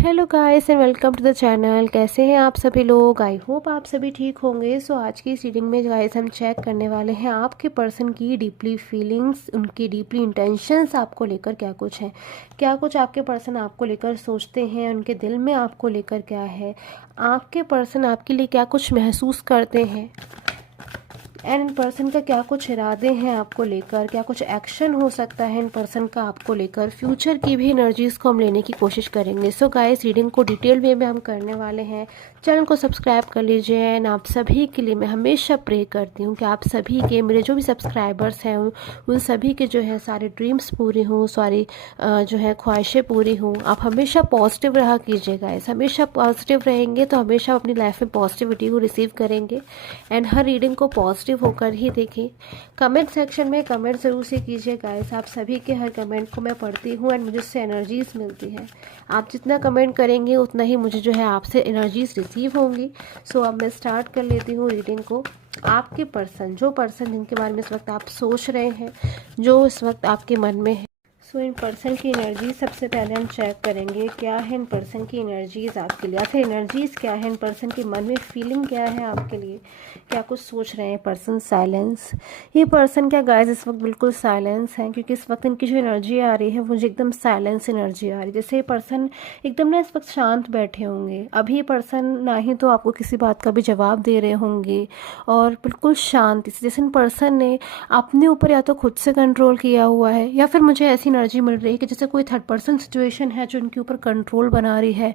Hello guys and welcome to the channel. कैसे हैं आप सभी लोग? आई होप आप सभी ठीक होंगे। आज की इस रीडिंग में गाइस हम चेक करने वाले हैं आपके पर्सन की डीपली फीलिंग्स, उनकी डीपली इंटेंशंस आपको लेकर क्या कुछ है, क्या कुछ आपके पर्सन आपको लेकर सोचते हैं, उनके दिल में आपको लेकर क्या है, आपके पर्सन आपके लिए क्या कुछ महसूस करते हैं एंड इन पर्सन का क्या कुछ इरादे हैं आपको लेकर, क्या कुछ एक्शन हो सकता है इन पर्सन का आपको लेकर। फ्यूचर की भी एनर्जीज़ को हम लेने की कोशिश करेंगे। गाइस रीडिंग को डिटेल वे में हम करने वाले हैं। चैनल को सब्सक्राइब कर लीजिए एंड आप सभी के लिए मैं हमेशा प्रे करती हूँ कि आप सभी के, मेरे जो भी सब्सक्राइबर्स हैं उन सभी के जो है सारे ड्रीम्स पूरे हों, सारी जो है ख्वाहिशें पूरी हों। आप हमेशा पॉजिटिव रहा कीजिए गाइस, हमेशा पॉजिटिव रहेंगे तो हमेशा अपनी लाइफ में पॉजिटिविटी को रिसीव करेंगे एंड हर रीडिंग को पॉजिटिव होकर ही देखें। कमेंट सेक्शन में कमेंट ज़रूर से कीजिए गाइस, आप सभी के हर कमेंट को मैं पढ़ती हूँ एंड मुझे उससे एनर्जीज़ मिलती है। आप जितना कमेंट करेंगे उतना ही मुझे जो है आपसे एनर्जीज़ रिसीव होंगी। अब मैं स्टार्ट कर लेती हूँ रीडिंग को। आपके पर्सन, जो पर्सन जिनके बारे में इस वक्त आप सोच रहे हैं, जो इस वक्त आपके मन में है, इन पर्सन की एनर्जी सबसे पहले हम चेक करेंगे क्या है इन पर्सन की एनर्जीज आपके लिए, आखिर एनर्जीज क्या है, इन पर्सन के मन में फीलिंग क्या है आपके लिए, क्या कुछ सोच रहे हैं पर्सन। साइलेंस, ये पर्सन क्या गाइस इस वक्त बिल्कुल साइलेंस है, क्योंकि इस वक्त इनकी जो एनर्जी आ रही है मुझे एकदम साइलेंस एनर्जी आ रही है। जैसे ये पर्सन एकदम ना इस वक्त शांत बैठे होंगे। अभी ये पर्सन ना ही तो आपको किसी बात का भी जवाब दे रहे होंगे और बिल्कुल शांति से, जैसे इन पर्सन ने अपने ऊपर या तो खुद से कंट्रोल किया हुआ है या फिर मुझे ऐसी एनर्जी मिल रही है कि जैसे कोई थर्ड पर्सन सिचुएशन है जो इनके ऊपर कंट्रोल बना रही है,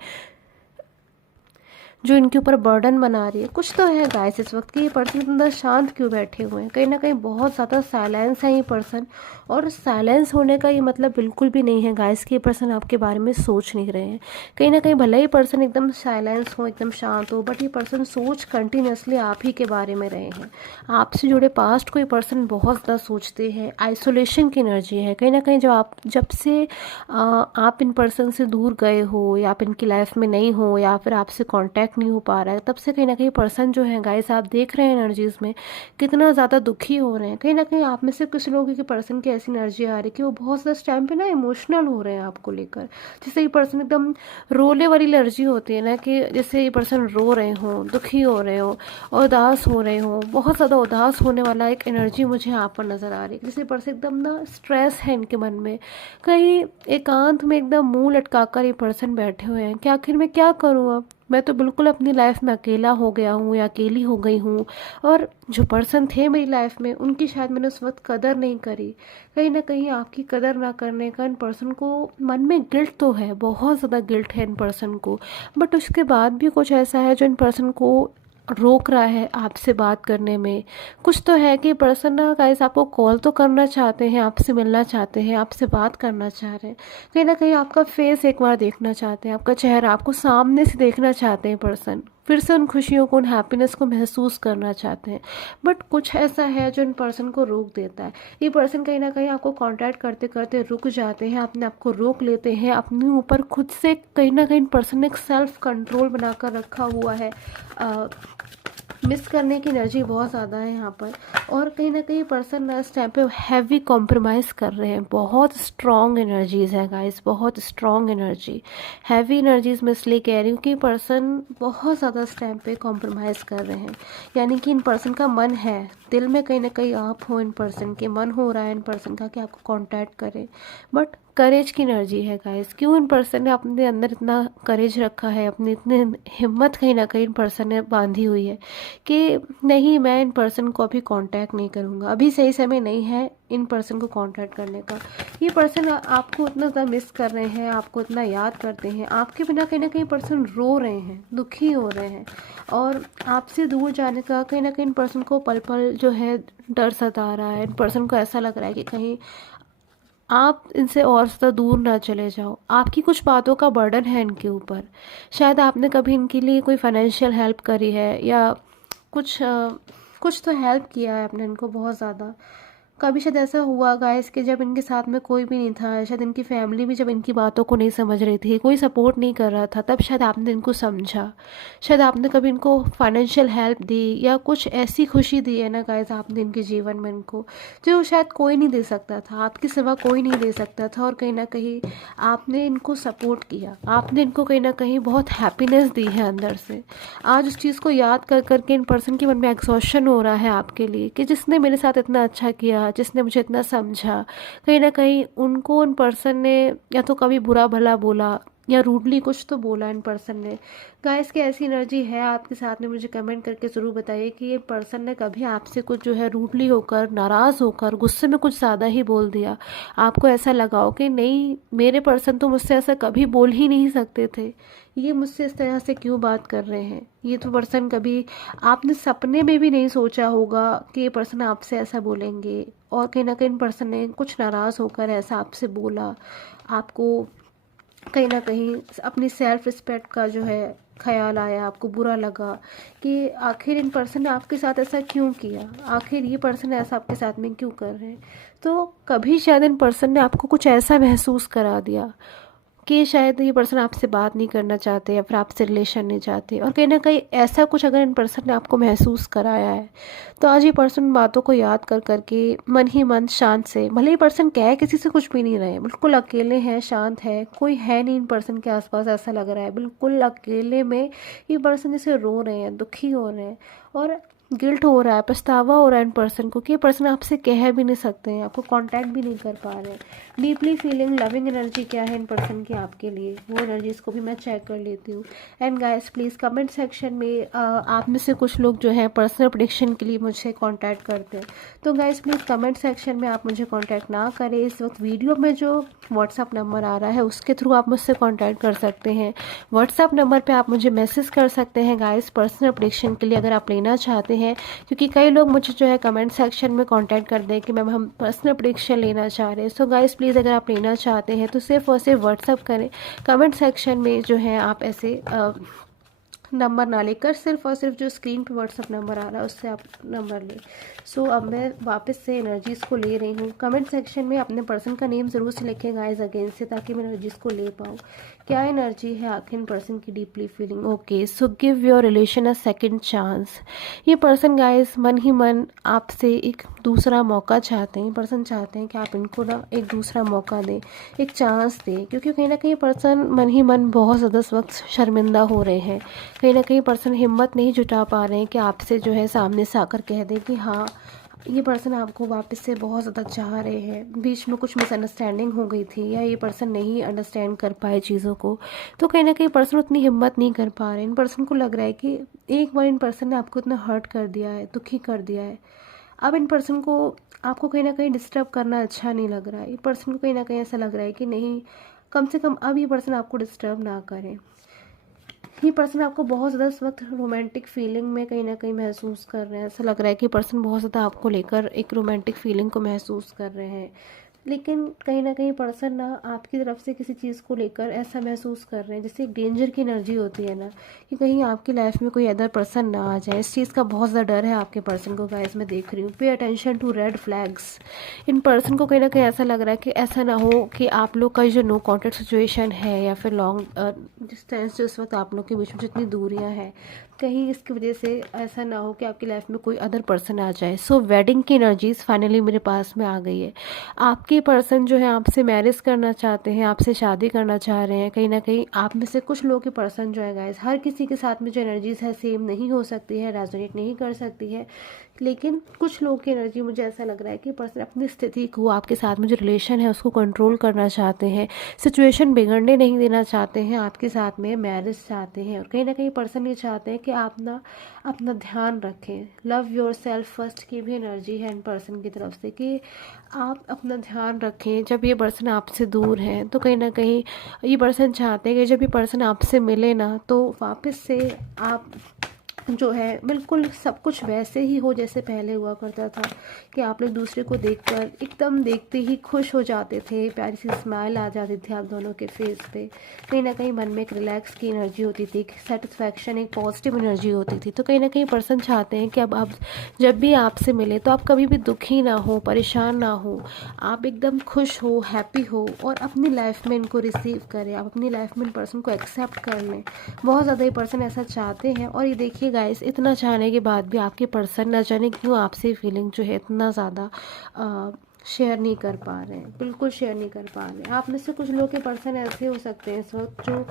जो इनके ऊपर बर्डन बना रही है। कुछ तो है गाइस इस वक्त कि ये पर्सन अंदर शांत क्यों बैठे हुए हैं, कहीं ना कहीं बहुत ज़्यादा साइलेंस है ये पर्सन। और साइलेंस होने का ये मतलब बिल्कुल भी नहीं है गाइस कि ये पर्सन आपके बारे में सोच नहीं रहे हैं। कहीं ना कहीं भले ही पर्सन एकदम साइलेंस हो, एकदम शांत हो, बट ये पर्सन सोच कंटिन्यूसली आप ही के बारे में रहे हैं। आपसे जुड़े पास्ट को ये पर्सन बहुत ज़्यादा सोचते हैं। आइसोलेशन की एनर्जी है कहीं ना कहीं, जब से आप इन पर्सन से दूर गए हो या आप इनकी लाइफ में नहीं हो या फिर आपसे कांटेक्ट नहीं हो पा रहा है, तब से कहीं ना कहीं पर्सन जो है गाइस आप देख रहे हैं एनर्जीज में कितना ज़्यादा दुखी हो रहे हैं। कहीं ना कहीं आप में से कुछ लोगों की पर्सन की ऐसी एनर्जी आ रही है कि वो बहुत ज़्यादा इस टाइम पे ना इमोशनल हो रहे हैं आपको लेकर। जैसे ये पर्सन एकदम रोने वाली एनर्जी होती है ना, कि जैसे ये पर्सन रो रहे हों, दुखी हो रहे हो, उदास हो रहे हो, बहुत ज़्यादा उदास होने वाला एक एनर्जी मुझे यहाँ पर नज़र आ रही है। जैसे पर्सन एकदम ना स्ट्रेस है इनके मन में, कहीं एकांत में एकदम मुंह लटका कर ये पर्सन बैठे हुए हैं कि आखिर मैं क्या करूँ, अब मैं तो बिल्कुल अपनी लाइफ में अकेला हो गया हूँ या अकेली हो गई हूँ। और जो पर्सन थे मेरी लाइफ में उनकी शायद मैंने उस वक्त कदर नहीं करी। कहीं ना कहीं आपकी कदर ना करने का इन पर्सन को मन में गिल्ट तो है, बहुत ज़्यादा गिल्ट है इन पर्सन को, बट उसके बाद भी कुछ ऐसा है जो इन पर्सन को रोक रहा है आपसे बात करने में। कुछ तो है कि पर्सन ना गाइस आपको कॉल तो करना चाहते हैं, आपसे मिलना चाहते हैं, आपसे बात करना चाह रहे हैं, कहीं ना कहीं आपका फेस एक बार देखना चाहते हैं, आपका चेहरा आपको सामने से देखना चाहते हैं पर्सन, फिर से उन खुशियों को, उन हैप्पीनेस को महसूस करना चाहते हैं। बट कुछ ऐसा है जो इन पर्सन को रोक देता है। ये पर्सन कहीं ना कहीं आपको कांटेक्ट करते करते रुक जाते हैं, अपने आप को रोक लेते हैं, अपने ऊपर खुद से कहीं ना कहीं पर्सन ने एक सेल्फ कंट्रोल बनाकर रखा हुआ है। मिस करने की एनर्जी बहुत ज़्यादा है यहाँ पर। और कहीं ना कहीं पर्सन ना इस टाइम पे हैवी कॉम्प्रोमाइज़ कर रहे हैं। बहुत स्ट्रॉन्ग एनर्जीज़ है गाइस, बहुत स्ट्रॉन्ग एनर्जी, हैवी एनर्जीज़ मैं इसलिए कह रही हूँ कि पर्सन बहुत ज़्यादा इस टाइम पे कॉम्प्रोमाइज़ कर रहे हैं। यानी कि इन पर्सन का मन है, दिल में कहीं ना कहीं आप हो, इन पर्सन के मन हो रहा है इन पर्सन का कि आपको कांटेक्ट करें, बट करेज की एनर्जी है गाइस। क्यों इन पर्सन ने अपने अंदर इतना करेज रखा है, अपनी इतनी हिम्मत कहीं ना कहीं इन पर्सन ने बांधी हुई है कि नहीं, मैं इन पर्सन को अभी कांटेक्ट नहीं करूँगा, अभी सही समय नहीं है इन पर्सन को कांटेक्ट करने का। ये पर्सन आपको इतना ज़्यादा मिस कर रहे हैं, आपको इतना याद करते हैं, आपके बिना कहीं ना कहीं पर्सन रो रहे हैं, दुखी हो रहे हैं। और आपसे दूर जाने का कहीं ना कहीं इन पर्सन को पल पल जो है डर सता रहा है। इन पर्सन को ऐसा लग रहा है कि कहीं आप इनसे और ज़्यादा दूर ना चले जाओ। आपकी कुछ बातों का बर्डन है इनके ऊपर। शायद आपने कभी इनके लिए कोई फाइनेंशियल हेल्प करी है या कुछ कुछ तो हेल्प किया है आपने इनको बहुत ज़्यादा, कभी शायद ऐसा हुआ गाइस कि जब इनके साथ में कोई भी नहीं था, शायद इनकी फैमिली भी जब इनकी बातों को नहीं समझ रही थी, कोई सपोर्ट नहीं कर रहा था, तब शायद आपने इनको समझा। शायद आपने कभी इनको फाइनेंशियल हेल्प दी या कुछ ऐसी खुशी दी है ना गाइस आपने इनके जीवन में इनको, जो शायद कोई नहीं दे सकता था, आपके सिवा कोई नहीं दे सकता था। और कहीं ना कहीं आपने इनको सपोर्ट किया, आपने इनको कहीं ना कहीं बहुत हैप्पीनेस दी है अंदर से। आज उस चीज़ को याद कर करके इन पर्सन के मन में एग्जॉशन हो रहा है आपके लिए, कि जिसने मेरे साथ इतना अच्छा किया, जिसने मुझे इतना समझा, कहीं ना कहीं उनको उन पर्सन ने या तो कभी बुरा भला बोला या रूडली कुछ तो बोला इन पर्सन ने। गाइस की ऐसी एनर्जी है आपके साथ में, मुझे कमेंट करके ज़रूर बताइए कि ये पर्सन ने कभी आपसे कुछ जो है रूडली होकर, नाराज़ होकर, गुस्से में कुछ ज़्यादा ही बोल दिया, आपको ऐसा लगा हो कि नहीं मेरे पर्सन तो मुझसे ऐसा कभी बोल ही नहीं सकते थे, ये मुझसे इस तरह से क्यों बात कर रहे हैं। ये तो पर्सन कभी आपने सपने में भी नहीं सोचा होगा कि ये पर्सन आपसे ऐसा बोलेंगे, और कहीं ना कहीं पर्सन ने कुछ नाराज़ होकर ऐसा आपसे बोला। आपको कहीं ना कहीं अपनी सेल्फ रिस्पेक्ट का जो है ख्याल आया, आपको बुरा लगा कि आखिर इन पर्सन ने आपके साथ ऐसा क्यों किया, आखिर ये पर्सन ऐसा आपके साथ में क्यों कर रहे हैं। तो कभी शायद इन पर्सन ने आपको कुछ ऐसा महसूस करा दिया कि शायद ये पर्सन आपसे बात नहीं करना चाहते या फिर आपसे रिलेशन नहीं चाहते, और कहीं ना कहीं ऐसा कुछ अगर इन पर्सन ने आपको महसूस कराया है, तो आज ये पर्सन बातों को याद कर करके मन ही मन शांत से, भले ही पर्सन कहे किसी से कुछ भी नहीं रहे, बिल्कुल अकेले हैं, शांत है, कोई है नहीं इन पर्सन के आसपास, ऐसा लग रहा है बिल्कुल अकेले में ये पर्सन जैसे रो रहे हैं, दुखी हो रहे हैं, और गिल्ट हो रहा है, पछतावा हो रहा है इन पर्सन को कि ये पर्सन आपसे कह भी नहीं सकते हैं, आपको कांटेक्ट भी नहीं कर पा रहे हैं। डीपली फीलिंग लविंग एनर्जी क्या है इन पर्सन की आपके लिए, वो एनर्जीज को भी मैं चेक कर लेती हूँ। And guys please comment section में आप में से कुछ लोग जो है पर्सनल प्रेडिक्शन के लिए मुझे कांटेक्ट करते हैं, तो गाइस प्लीज़ कमेंट सेक्शन में आप मुझे कांटेक्ट ना करें। इस वक्त वीडियो में जो व्हाट्सअप नंबर आ रहा है उसके थ्रू आप मुझसे कांटेक्ट कर सकते हैं। व्हाट्सअप नंबर पे आप मुझे मैसेज कर सकते हैं गाइस पर्सनल प्रेडिक्शन के लिए, अगर आप लेना चाहते हैं, क्योंकि कई लोग मुझे जो है कमेंट सेक्शन में कांटेक्ट कर दें कि मैम हम पर्सनल प्रेडिक्शन लेना चाह रहे हैं। सो गाइस प्लीज़ अगर आप लेना चाहते हैं तो सिर्फ और सिर्फ व्हाट्सअप करें, कमेंट सेक्शन में जो है आप ऐसे नंबर ना लेकर सिर्फ और सिर्फ जो स्क्रीन पे व्हाट्सअप नंबर आ रहा है उससे आप नंबर लें। सो अब मैं वापस से एनर्जीज़ को ले रही हूँ। कमेंट सेक्शन में अपने पर्सन का नेम ज़रूर से लिखें गाइस अगेन से, ताकि मैं एनर्जीज़ को ले पाऊँ। क्या एनर्जी है आखिर पर्सन की deeply feeling. Okay, so give your relation a second chance. ये पर्सन गाइस मन ही मन आपसे एक दूसरा मौका चाहते हैं। पर्सन चाहते हैं कि आप इनको ना एक दूसरा मौका दें, एक चांस दें, क्योंकि कहीं ना कहीं पर्सन मन ही मन बहुत ज़्यादा इस वक्त शर्मिंदा हो रहे हैं। कहीं ना कहीं पर्सन हिम्मत नहीं जुटा पा रहे हैं कि आपसे जो है सामने से आकर कह दें कि हाँ ये पर्सन आपको वापस से बहुत ज़्यादा चाह रहे हैं, बीच में कुछ मिसअंडरस्टैंडिंग हो गई थी या ये पर्सन नहीं अंडरस्टैंड कर पाए चीज़ों को, तो कहीं ना कहीं पर्सन उतनी हिम्मत नहीं कर पा रहे हैं। इन पर्सन को लग रहा है कि एक बार इन पर्सन ने आपको इतना हर्ट कर दिया है, दुखी कर दिया है, अब इन पर्सन को आपको कहीं ना कहीं डिस्टर्ब करना अच्छा नहीं लग रहा है। ये पर्सन को कहीं ना कहीं ऐसा लग रहा है कि नहीं, कम से कम अब ये पर्सन आपको डिस्टर्ब ना करें। ये पर्सन आपको बहुत ज़्यादा इस वक्त रोमांटिक फीलिंग में कहीं ना कहीं महसूस कर रहे हैं। ऐसा लग रहा है कि पर्सन बहुत ज़्यादा आपको लेकर एक रोमांटिक फीलिंग को महसूस कर रहे हैं, लेकिन कहीं ना कहीं पर्सन ना आपकी तरफ से किसी चीज़ को लेकर ऐसा महसूस कर रहे हैं जैसे एक डेंजर की एनर्जी होती है ना, कि कहीं आपकी लाइफ में कोई अदर पर्सन ना आ जाए। इस चीज़ का बहुत ज़्यादा डर है आपके पर्सन को गाइस, मैं देख रही हूँ। Pay attention to red flags. In person को कहीं ना कहीं ऐसा लग रहा है कि ऐसा ना हो कि आप लोग का जो नो कॉन्टेक्ट सिचुएशन है या फिर लॉन्ग डिस्टेंस जो इस वक्त आप लोग के बीच में जितनी दूरियाँ हैं, कहीं इसकी वजह से ऐसा ना हो कि आपकी लाइफ में कोई अदर पर्सन आ जाए। सो वेडिंग की एनर्जीज फाइनली मेरे पास में आ गई है। आपके पर्सन जो है आपसे मैरिज करना चाहते हैं, आपसे शादी करना चाह रहे हैं। कहीं ना कहीं आप में से कुछ लोगों के पर्सन जो है गाइस, हर किसी के साथ में जो एनर्जीज है सेम नहीं हो सकती है, रेजोनेट नहीं कर सकती है, लेकिन कुछ लोग की एनर्जी मुझे ऐसा लग रहा है कि पर्सन अपनी स्थिति को, आपके साथ में जो रिलेशन है उसको कंट्रोल करना चाहते हैं, सिचुएशन बिगड़ने नहीं देना चाहते हैं, आपके साथ में मैरिज चाहते हैं। और कहीं ना कहीं पर्सन ये चाहते हैं कि आप ना अपना ध्यान रखें। लव योर सेल्फ फर्स्ट की भी एनर्जी है इन पर्सन की तरफ से, कि आप अपना ध्यान रखें। जब ये पर्सन आपसे दूर है तो कहीं ना कहीं ये पर्सन चाहते हैं कि जब ये पर्सन आपसे मिले ना, तो वापस से आप जो है बिल्कुल सब कुछ वैसे ही हो जैसे पहले हुआ करता था, कि आप लोग दूसरे को देखकर एकदम देखते ही खुश हो जाते थे, प्यारी सी स्माइल आ जाती थी आप दोनों के फेस पे। कहीं ना कहीं मन में एक रिलैक्स की एनर्जी होती थी, एक सेटिस्फैक्शन, एक पॉजिटिव एनर्जी होती थी। तो कहीं ना कहीं पर्सन चाहते हैं कि अब आप जब भी आपसे मिले तो आप कभी भी दुखी ना हो, परेशान ना हो, आप एकदम खुश हो, हैप्पी हो, और अपनी लाइफ में इनको रिसीव करें, आप अपनी लाइफ में इन पर्सन को एक्सेप्ट कर लें। बहुत ज़्यादा ये पर्सन ऐसा चाहते हैं। और ये देखिए गाइस, इतना चाहने के बाद भी आपके पर्सन ना जाने क्यों आपसे फीलिंग जो है इतना ज़्यादा शेयर नहीं कर पा रहे हैं, बिल्कुल शेयर नहीं कर पा रहे हैं। आप में से कुछ लोग के पर्सन ऐसे हो सकते हैं इस वक्त जो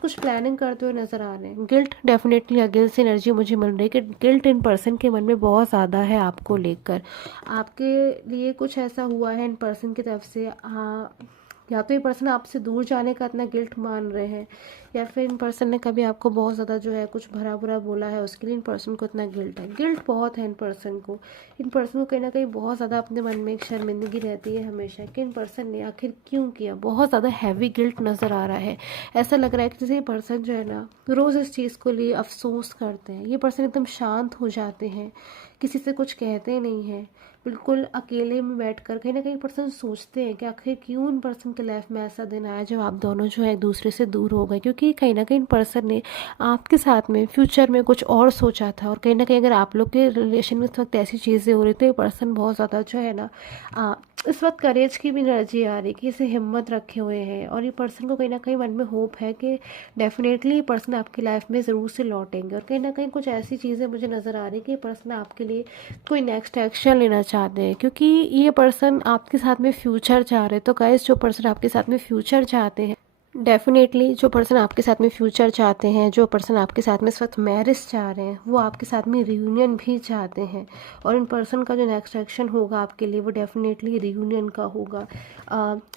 कुछ प्लानिंग करते हुए नज़र आ रहे हैं। गिल्ट डेफिनेटली, गिल्ट से एनर्जी मुझे मिल रही है कि गिल्ट इन पर्सन के मन में बहुत ज़्यादा है आपको लेकर। आपके लिए कुछ ऐसा हुआ है इन पर्सन की तरफ से, या तो ये पर्सन आपसे दूर जाने का इतना गिल्ट मान रहे हैं, या फिर इन पर्सन ने कभी आपको बहुत ज़्यादा जो है कुछ भरा बुरा बोला है, उसके लिए इन पर्सन को इतना गिल्ट है। गिल्ट बहुत है इन पर्सन को। इन पर्सन को कहीं ना कहीं बहुत ज़्यादा अपने मन में एक शर्मिंदगी रहती है हमेशा, कि इन पर्सन ने आखिर क्यों किया। बहुत ज़्यादा हैवी गिल्ट नज़र आ रहा है। ऐसा लग रहा है कि जैसे ये पर्सन जो है ना रोज़ इस चीज़ को लिए अफसोस करते हैं। ये पर्सन एकदम शांत हो जाते हैं, किसी से कुछ कहते नहीं हैं, बिल्कुल अकेले में बैठकर कहीं ना कहीं पर्सन सोचते हैं कि आखिर क्यों इन पर्सन के लाइफ में ऐसा दिन आया जब आप दोनों जो है एक दूसरे से दूर हो गए। क्योंकि कहीं ना कहीं पर्सन ने आपके साथ में फ्यूचर में कुछ और सोचा था, और कहीं ना कहीं अगर आप लोग के रिलेशन में इस वक्त ऐसी चीज़ें हो रही तो ये पर्सन बहुत ज़्यादा जो है ना इस वक्त करेज की भी एनर्जी आ रही कि इसे हिम्मत रखे हुए हैं। और ये पर्सन को कहीं ना कहीं मन में होप है कि डेफिनेटली ये पर्सन आपकी लाइफ में ज़रूर से लौटेंगे। और कहीं ना कहीं कुछ ऐसी चीज़ें मुझे नज़र आ रही कि ये पर्सन आपके लिए कोई नेक्स्ट एक्शन लेना चाहते हैं, क्योंकि ये पर्सन आपके साथ में फ्यूचर चाह रहे हैं। तो गाइस, जो पर्सन आपके साथ में फ्यूचर चाहते हैं, डेफिनेटली जो पर्सन आपके साथ में फ्यूचर चाहते हैं, जो पर्सन आपके साथ में इस वक्त मैरिज चाह रहे हैं, वो आपके साथ में रियूनियन भी चाहते हैं। और इन पर्सन का जो नेक्स्ट एक्शन होगा आपके लिए वो डेफिनेटली रियूनियन का होगा।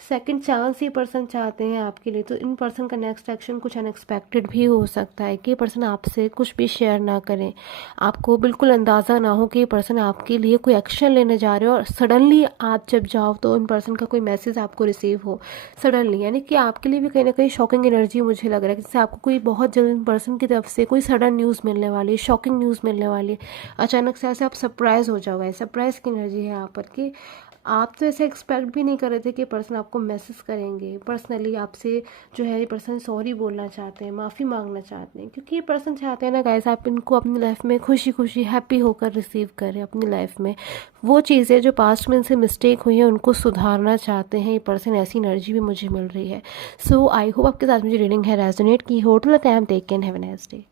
सेकंड चांस ये पर्सन चाहते हैं आपके लिए। तो इन पर्सन का नेक्स्ट एक्शन कुछ अनएक्सपेक्टेड भी हो सकता है, कि ये पर्सन आपसे कुछ भी शेयर ना करें, आपको बिल्कुल अंदाज़ा ना हो कि ये पर्सन आपके लिए कोई एक्शन लेने जा रहे हो, और सडनली आप जब जाओ तो इन पर्सन का कोई मैसेज आपको रिसीव हो सडनली। यानी कि आपके लिए भी कहीं ना कहीं शॉकिंग एनर्जी मुझे लग रहा है, जैसे आपको कोई बहुत जल्द पर्सन की तरफ से कोई सडन न्यूज़ मिलने वाली है, शॉकिंग न्यूज़ मिलने वाली है। अचानक से ऐसे आप सरप्राइज हो जाओगे, सरप्राइज की एनर्जी है यहाँ पर, कि आप तो ऐसे एक्सपेक्ट भी नहीं कर रहे थे कि पर्सन आपको मैसेज करेंगे, पर्सनली आपसे जो है ये पर्सन सॉरी बोलना चाहते हैं, माफ़ी मांगना चाहते हैं। क्योंकि ये पर्सन चाहते हैं ना गाइस, आप इनको अपनी लाइफ में खुशी खुशी हैप्पी होकर रिसीव करें अपनी लाइफ में। वो चीज़ें जो पास्ट में इनसे मिस्टेक हुई है उनको सुधारना चाहते हैं ये पर्सन, ऐसी एनर्जी भी मुझे मिल रही है। सो आई होप आपके साथ मुझे रीडिंग है रेजोनेट की हो। Till the time, take care, have a nice day.